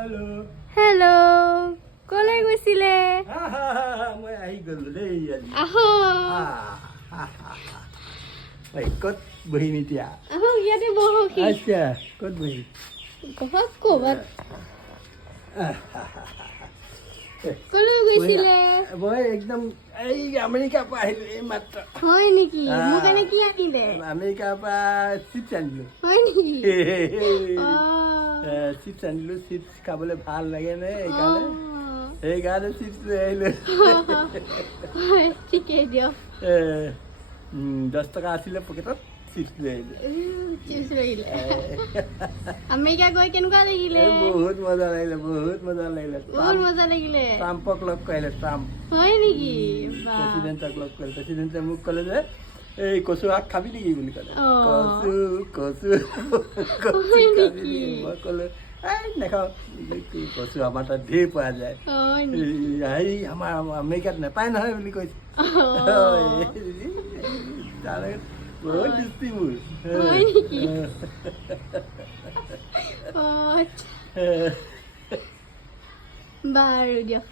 hello hello कले গৈছিলে मैं आई गलो देই আজি আহো ভাই কত বহিনি এতিয়া আহো ইয়াতে বহো কি আচ্ছা কত বহি বহুত কোবাত কলে গৈছিলে মই একদম এই আমেৰিকাৰ পৰা আহিলো এই মাত্ৰ হয় নেকি মোক এনে কি আনিলে আমেৰিকাৰ পৰা চিপছ আনিলো হয় নেকি চিপছ আনিলো চিপছ খাবলৈ ভাল লাগে নে সেইকাৰণে চিপছ লৈ আহিলো ঠিকেই দিয়ক 10 টকা আছিলে পকেটত চিপছ লৈ আহিলো চিপছ লাগিলে আমেৰিকা গৈ কেনেকুৱা লাগিলে বহুত মজা লাগিলে বহুত মজা লাগিলে ট্ৰাম্পক লগ কৰিলে ট্ৰাম্প হয় নেকি প্ৰেচিডেণ্টক লগ কৰিলে প্ৰেচিডেণ্টে মোক ক'লে যে এই কচু শাক খাবি নেকি বুলি ক'লে কচু খাবি নেকি মই ক'লো এই নাখাওঁ কচু আমাৰ তাত ঢেৰ পোৱা যায় হেৰি আমাৰ আমেৰিকাত নাপায় নহয় বুলি কৈছে বহুত দৃষ্টি মোৰ বাৰু দিয়ক